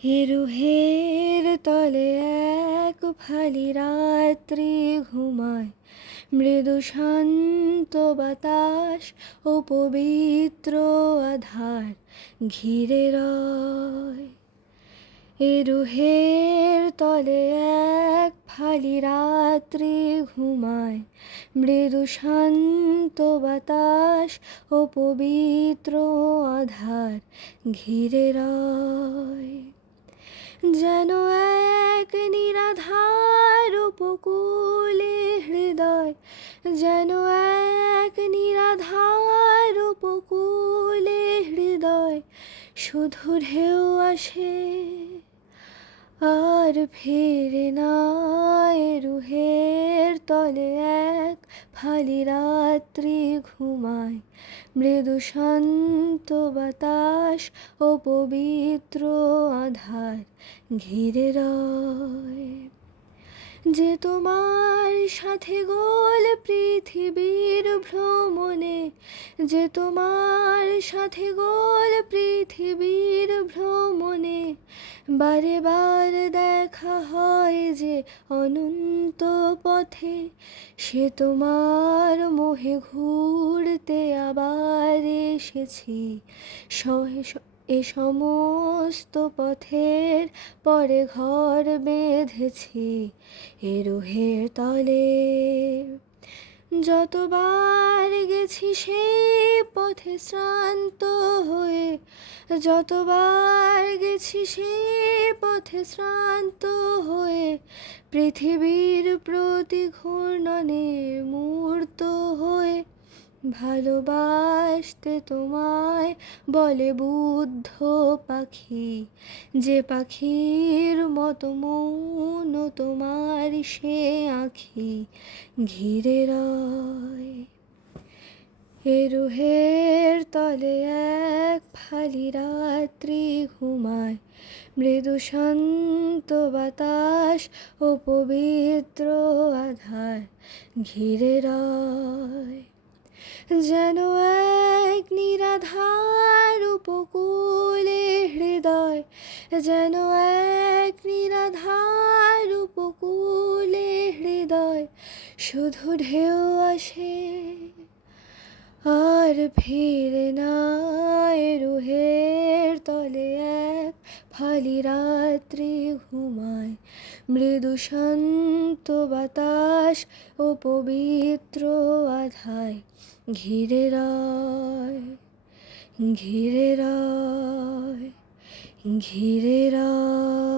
রুহের তলে এক ফালি রাত্রি ঘুমায়, মৃদু শান্ত বাতাস ও পবিত্র আধার ঘিরে রয়। রুহের তলে এক ফালি রাত্রি ঘুমায়, মৃদু শান্ত বাতাস ও পবিত্র আধার ঘিরে রয়। যেন এক নিরাধার উপকূলে হৃদয়, যেন এক নিরাধার উপকূলে হৃদয়, শুধু ঢেউ আসে আর ফিরে না। রুহের তলে এক ফালি রাত্রি ঘুমায়, মৃদু শান্ত বাতাস ও পবিত্র আধার ঘিরে রয়। যে তোমার সাথে গোল পৃথিবীর ভ্রমণে, যে তোমার সাথে গোল পৃথিবীর ভ্রমণে, বারে বার দেখা হয় যে অনন্ত পথে, সে তোমার মোহে ঘুরতে আবার এসেছি। এ সমস্ত পথের পরে ঘর বেঁধেছি রুহের তলে। যতবার গেছি সেই পথে শ্রান্ত হয়ে, যতবার গেছি সেই পথে শ্রান্ত হয়ে, পৃথিবীর প্রতি ঘূর্ণনে মূর্ত হয়ে, ভালোবাসতে তোমায় বলে বুদ্ধ পাখি। যে পাখির মতো মন তোমার সে আঁখি ঘিরে রয়। রুহের তলে এক ফালি রাত্রি ঘুমায়, মৃদু শান্ত বাতাস ও পবিত্র আধার ঘিরে রয়। যেন এক নিরাধার উপকূলে হৃদয়, যেন এক নিরাধার উপকূলে হৃদয়, শুধু ঢেউ আসে আর ফিরে না। রুহের তলে এক ফালি রাত্রি ঘুমায়, মৃদু শান্ত বাতাস ও পবিত্র আধার ঘিরে রয়, ঘিরে রয়, ঘিরে রয়।